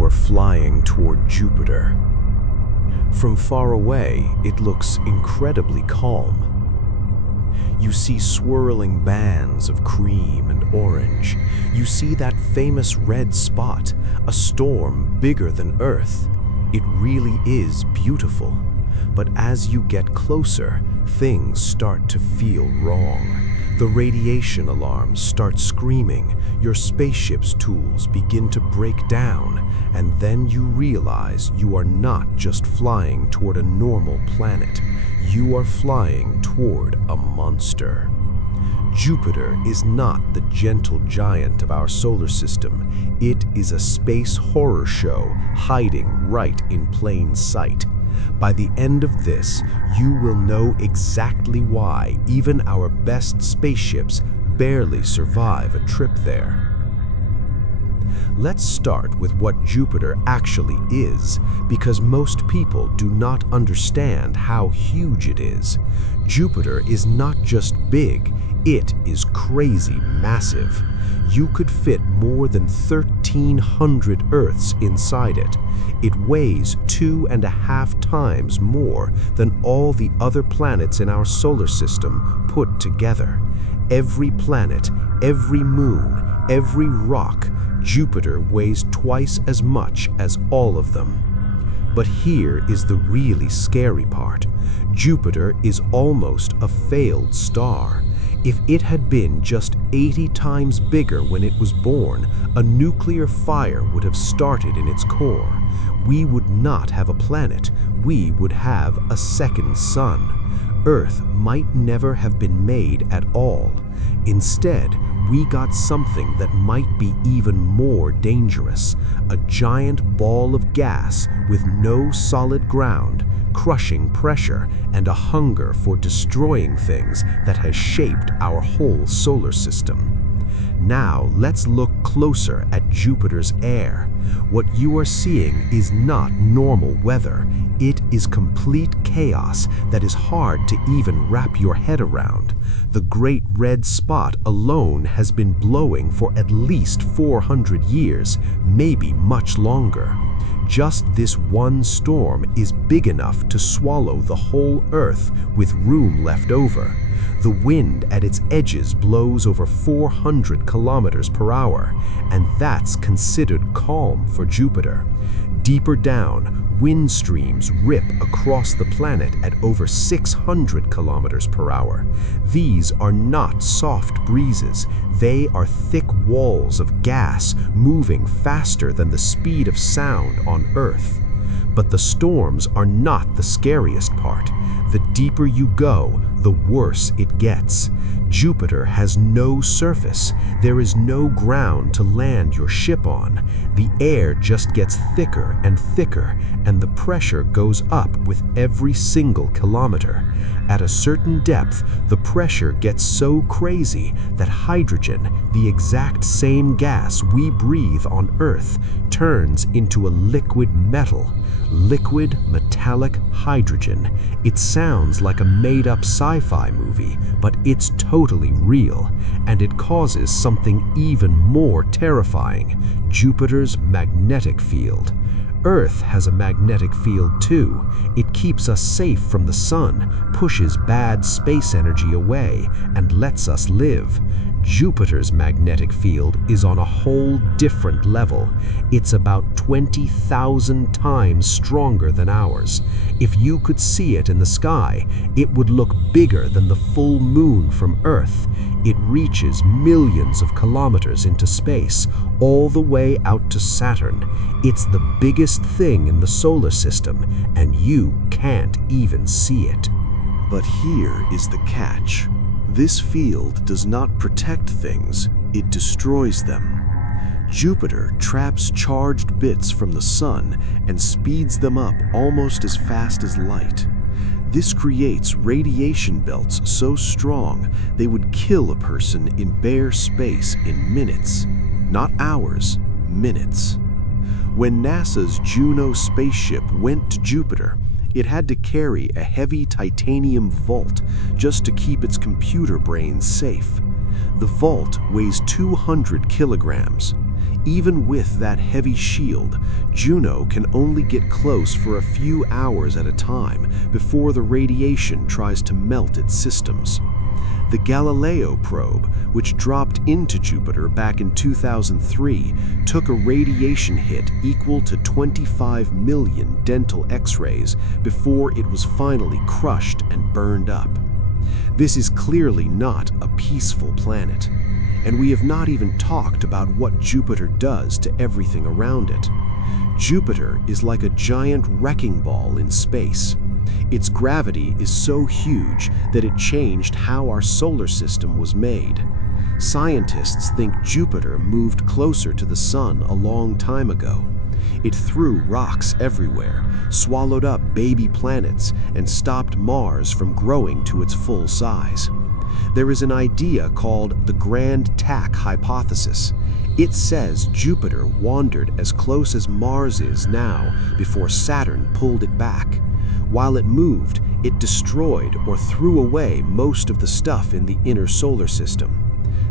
You are flying toward Jupiter. From far away, it looks incredibly calm. You see swirling bands of cream and orange. You see that famous red spot, a storm bigger than Earth. It really is beautiful. But as you get closer, things start to feel wrong. The radiation alarms start screaming, your spaceship's tools begin to break down, and then you realize you are not just flying toward a normal planet. You are flying toward a monster. Jupiter is not the gentle giant of our solar system. It is a space horror show hiding right in plain sight. By the end of this, you will know exactly why even our best spaceships barely survive a trip there. Let's start with what Jupiter actually is, because most people do not understand how huge it is. Jupiter is not just big, it is crazy massive. You could fit more than 1,300 Earths inside it. It weighs 2.5 times more than all the other planets in our solar system put together. Every planet, every moon, every rock, Jupiter weighs twice as much as all of them. But here is the really scary part. Jupiter is almost a failed star. If it had been just 80 times bigger when it was born, a nuclear fire would have started in its core. We would not have a planet. We would have a second sun. Earth might never have been made at all. Instead, we got something that might be even more dangerous, a giant ball of gas with no solid ground, crushing pressure, and a hunger for destroying things that has shaped our whole solar system. Now let's look closer at Jupiter's air. What you are seeing is not normal weather. It is complete chaos that is hard to even wrap your head around. The great red spot alone has been blowing for at least 400 years, maybe much longer. Just this one storm is big enough to swallow the whole Earth with room left over. The wind at its edges blows over 400 kilometers per hour, and that's considered calm for Jupiter. Deeper down, wind streams rip across the planet at over 600 kilometers per hour. These are not soft breezes. They are thick walls of gas moving faster than the speed of sound on Earth. But the storms are not the scariest part. The deeper you go, the worse it gets. Jupiter has no surface. There is no ground to land your ship on. The air just gets thicker and thicker, and the pressure goes up with every single kilometer. At a certain depth, the pressure gets so crazy that hydrogen, the exact same gas we breathe on Earth, turns into a liquid metal. Liquid metallic hydrogen. It sounds like a made-up sci-fi movie, but it's totally real, and it causes something even more terrifying: Jupiter's magnetic field. Earth has a magnetic field too. It keeps us safe from the sun, pushes bad space energy away, and lets us live. Jupiter's magnetic field is on a whole different level. It's about 20,000 times stronger than ours. If you could see it in the sky, it would look bigger than the full moon from Earth. It reaches millions of kilometers into space, all the way out to Saturn. It's the biggest thing in the solar system, and you can't even see it. But here is the catch. This field does not protect things, it destroys them. Jupiter traps charged bits from the sun and speeds them up almost as fast as light. This creates radiation belts so strong they would kill a person in bare space in minutes. Not hours, minutes. When NASA's Juno spaceship went to Jupiter, it had to carry a heavy titanium vault just to keep its computer brains safe. The vault weighs 200 kilograms. Even with that heavy shield, Juno can only get close for a few hours at a time before the radiation tries to melt its systems. The Galileo probe, which dropped into Jupiter back in 2003, took a radiation hit equal to 25 million dental X-rays before it was finally crushed and burned up. This is clearly not a peaceful planet, and we have not even talked about what Jupiter does to everything around it. Jupiter is like a giant wrecking ball in space. Its gravity is so huge that it changed how our solar system was made. Scientists think Jupiter moved closer to the Sun a long time ago. It threw rocks everywhere, swallowed up baby planets, and stopped Mars from growing to its full size. There is an idea called the Grand Tack hypothesis. It says Jupiter wandered as close as Mars is now before Saturn pulled it back. While it moved, it destroyed or threw away most of the stuff in the inner solar system.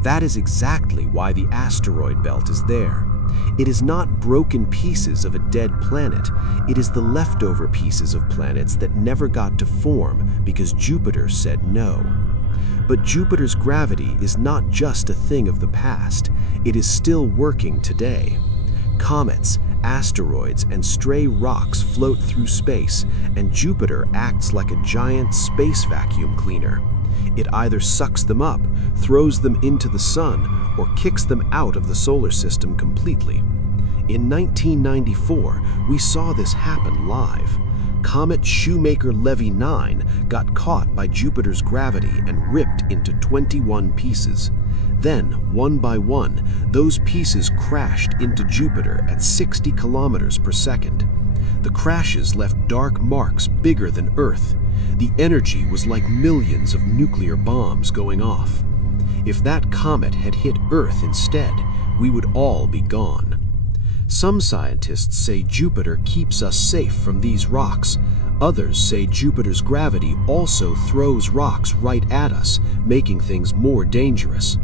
That is exactly why the asteroid belt is there. It is not broken pieces of a dead planet. It is the leftover pieces of planets that never got to form because Jupiter said no. But Jupiter's gravity is not just a thing of the past. It is still working today. Comets, asteroids, and stray rocks float through space, and Jupiter acts like a giant space vacuum cleaner. It either sucks them up, throws them into the sun, or kicks them out of the solar system completely. In 1994, we saw this happen live. Comet Shoemaker-Levy 9 got caught by Jupiter's gravity and ripped into 21 pieces. Then, one by one, those pieces crashed into Jupiter at 60 kilometers per second. The crashes left dark marks bigger than Earth. The energy was like millions of nuclear bombs going off. If that comet had hit Earth instead, we would all be gone. Some scientists say Jupiter keeps us safe from these rocks. Others say Jupiter's gravity also throws rocks right at us, making things more dangerous.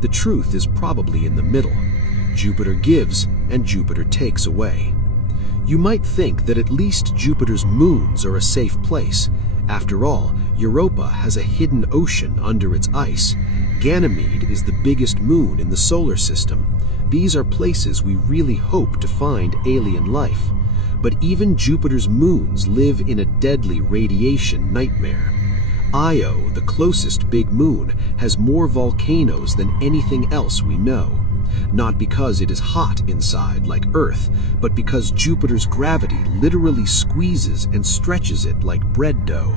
The truth is probably in the middle. Jupiter gives and Jupiter takes away. You might think that at least Jupiter's moons are a safe place. After all, Europa has a hidden ocean under its ice. Ganymede is the biggest moon in the solar system. These are places we really hope to find alien life. But even Jupiter's moons live in a deadly radiation nightmare. Io, the closest big moon, has more volcanoes than anything else we know. Not because it is hot inside like Earth, but because Jupiter's gravity literally squeezes and stretches it like bread dough.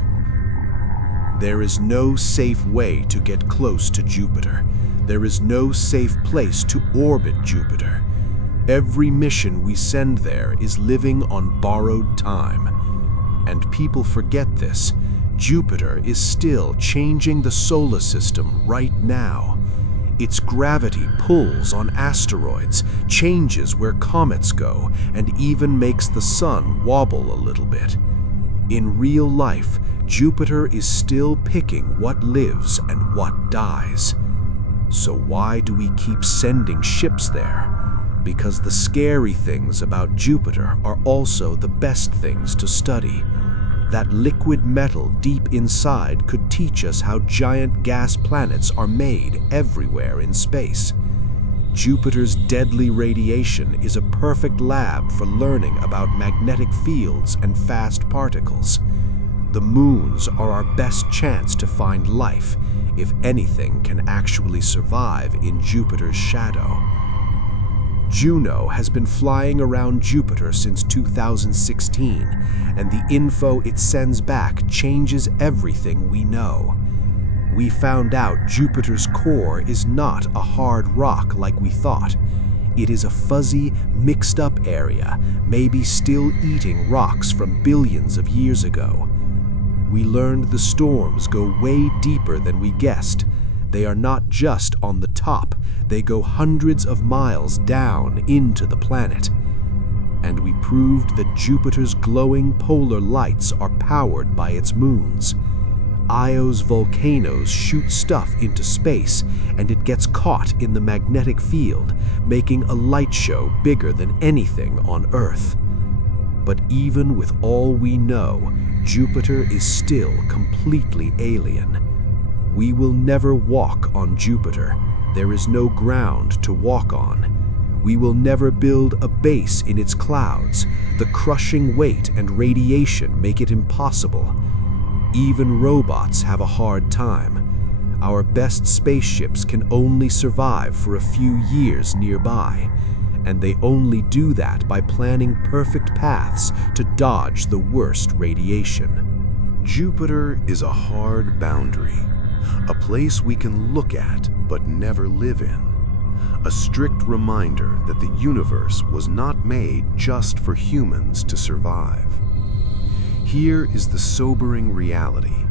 There is no safe way to get close to Jupiter. There is no safe place to orbit Jupiter. Every mission we send there is living on borrowed time. And people forget this. Jupiter is still changing the solar system right now. Its gravity pulls on asteroids, changes where comets go, and even makes the sun wobble a little bit. In real life, Jupiter is still picking what lives and what dies. So why do we keep sending ships there? Because the scary things about Jupiter are also the best things to study. That liquid metal deep inside could teach us how giant gas planets are made everywhere in space. Jupiter's deadly radiation is a perfect lab for learning about magnetic fields and fast particles. The moons are our best chance to find life, if anything can actually survive in Jupiter's shadow. Juno has been flying around Jupiter since 2016, and the info it sends back changes everything we know. We found out Jupiter's core is not a hard rock like we thought. It is a fuzzy, mixed-up area, maybe still eating rocks from billions of years ago. We learned the storms go way deeper than we guessed. They are not just on the top, they go hundreds of miles down into the planet. And we proved that Jupiter's glowing polar lights are powered by its moons. Io's volcanoes shoot stuff into space, and it gets caught in the magnetic field, making a light show bigger than anything on Earth. But even with all we know, Jupiter is still completely alien. We will never walk on Jupiter. There is no ground to walk on. We will never build a base in its clouds. The crushing weight and radiation make it impossible. Even robots have a hard time. Our best spaceships can only survive for a few years nearby, and they only do that by planning perfect paths to dodge the worst radiation. Jupiter is a hard boundary, a place we can look at but never live in. A strict reminder that the universe was not made just for humans to survive. Here is the sobering reality.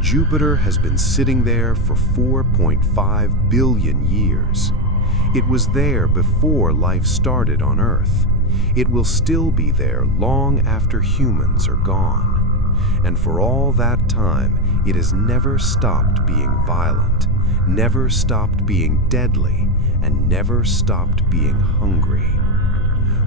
Jupiter has been sitting there for 4.5 billion years. It was there before life started on Earth. It will still be there long after humans are gone. And for all that time, it has never stopped being violent, never stopped being deadly, and never stopped being hungry.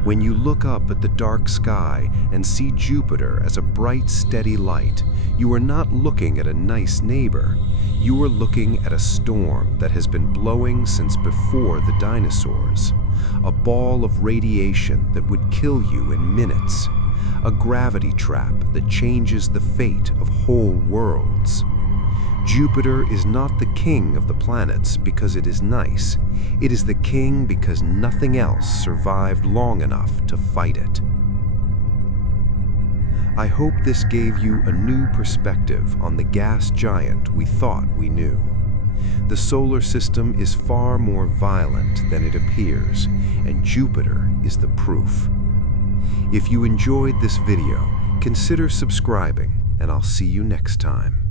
When you look up at the dark sky and see Jupiter as a bright, steady light, you are not looking at a nice neighbor. You are looking at a storm that has been blowing since before the dinosaurs. A ball of radiation that would kill you in minutes. A gravity trap that changes the fate of whole worlds. Jupiter is not the king of the planets because it is nice. It is the king because nothing else survived long enough to fight it. I hope this gave you a new perspective on the gas giant we thought we knew. The solar system is far more violent than it appears, and Jupiter is the proof. If you enjoyed this video, consider subscribing, and I'll see you next time.